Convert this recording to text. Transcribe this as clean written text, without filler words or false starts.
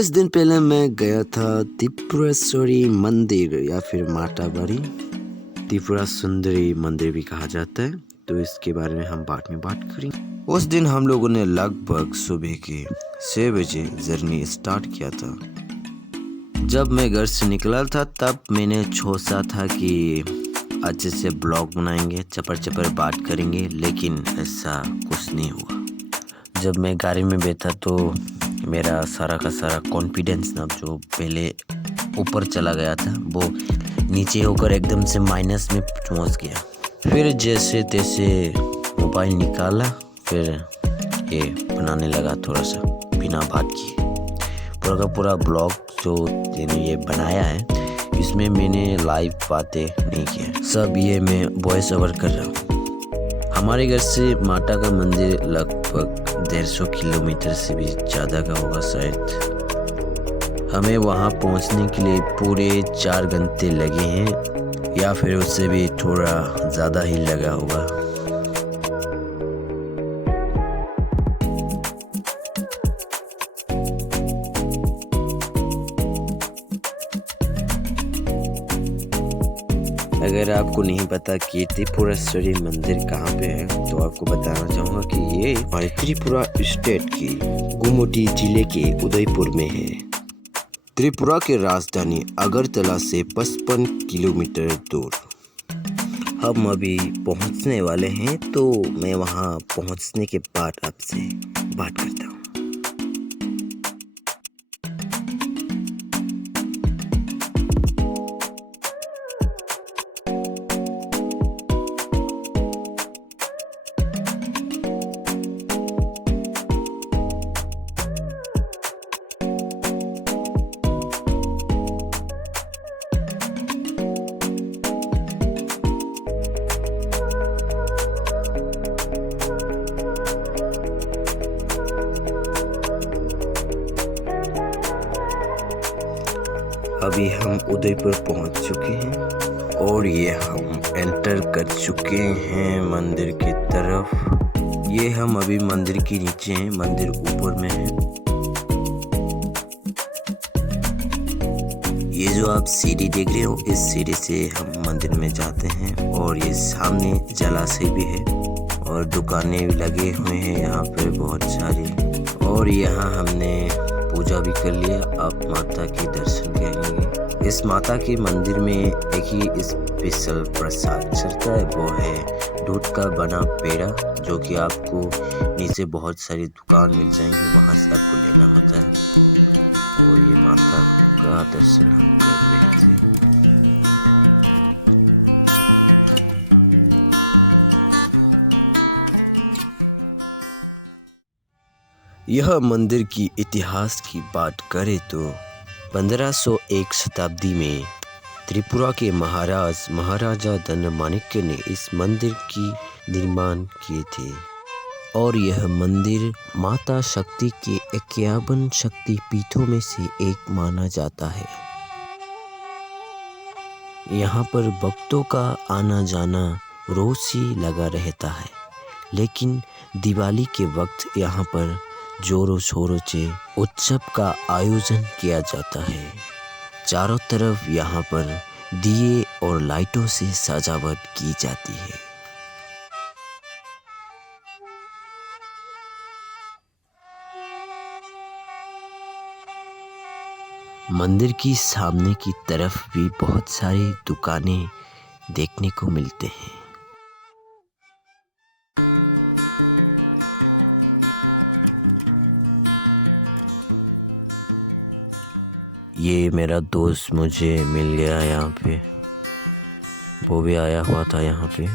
कुछ दिन पहले मैं गया था त्रिपुरेश्वरी मंदिर या फिर माताबाड़ी। त्रिपुरा सुंदरी मंदिर भी कहा जाता है, तो इसके बारे में हम बाद में बात करेंगे। उस दिन हम लोगों ने लगभग सुबह के 6 बजे जर्नी स्टार्ट किया था। जब मैं घर से निकला था तब मैंने सोचा था कि अच्छे से ब्लॉग बनाएंगे, चपर चपर बात करेंगे, लेकिन ऐसा कुछ नहीं हुआ। जब मैं गाड़ी में बैठा तो मेरा सारा का सारा कॉन्फिडेंस ना जो पहले ऊपर चला गया था वो नीचे होकर एकदम से माइनस में पहुंच गया। फिर जैसे तैसे मोबाइल निकाला, फिर ये बनाने लगा थोड़ा सा बिना बात किए। पूरा का पूरा ब्लॉग जो मैंने ये बनाया है इसमें मैंने लाइव बातें नहीं किया, सब ये मैं वॉइस ओवर कर रहा हूँ। हमारे घर से माता का मंदिर लगभग 150 किलोमीटर से भी ज़्यादा का होगा शायद। हमें वहाँ पहुँचने के लिए पूरे 4 घंटे लगे हैं या फिर उससे भी थोड़ा ज़्यादा ही लगा होगा। अगर आपको नहीं पता कि त्रिपुरेश्वरी मंदिर कहाँ पे है तो आपको बताना चाहूँगा कि ये हमारे त्रिपुरा स्टेट की गोमती जिले के उदयपुर में है। त्रिपुरा की राजधानी अगरतला से 55 किलोमीटर दूर। हम अभी पहुँचने वाले हैं, तो मैं वहाँ पहुँचने के बाद आपसे बात करता हूँ। अभी हम उदयपुर पहुंच चुके हैं और ये हम एंटर कर चुके हैं मंदिर की तरफ। ये हम अभी मंदिर के नीचे हैं, मंदिर ऊपर में है। ये जो आप सीढ़ी देख रहे हो, इस सीढ़ी से हम मंदिर में जाते हैं और ये सामने जलाशय भी है और दुकानें भी लगे हुए हैं यहाँ पर बहुत सारी। और यहाँ हमने पूजा भी कर लिया। अब माता के दर्शन करेंगे। इस माता के मंदिर में एक ही स्पेशल प्रसाद चलता है, वो है दूध का बना पेड़ा, जो कि आपको नीचे बहुत सारी दुकान मिल जाएंगे, वहाँ से आपको लेना होता है। और ये माता का दर्शन यह मंदिर की इतिहास की बात करें तो 1501 शताब्दी में त्रिपुरा के महाराजा दंडमाणिक्य ने इस मंदिर की निर्माण किए थे और यह मंदिर माता शक्ति के 51 शक्ति पीठों में से एक माना जाता है। यहाँ पर भक्तों का आना जाना रोज ही लगा रहता है, लेकिन दिवाली के वक्त यहाँ पर जोरों शोरों से उत्सव का आयोजन किया जाता है। चारों तरफ यहाँ पर दिए और लाइटों से सजावट की जाती है। मंदिर की सामने की तरफ भी बहुत सारी दुकानें देखने को मिलते हैं। ये मेरा दोस्त मुझे मिल गया यहाँ पे, वो भी आया हुआ था यहाँ पे।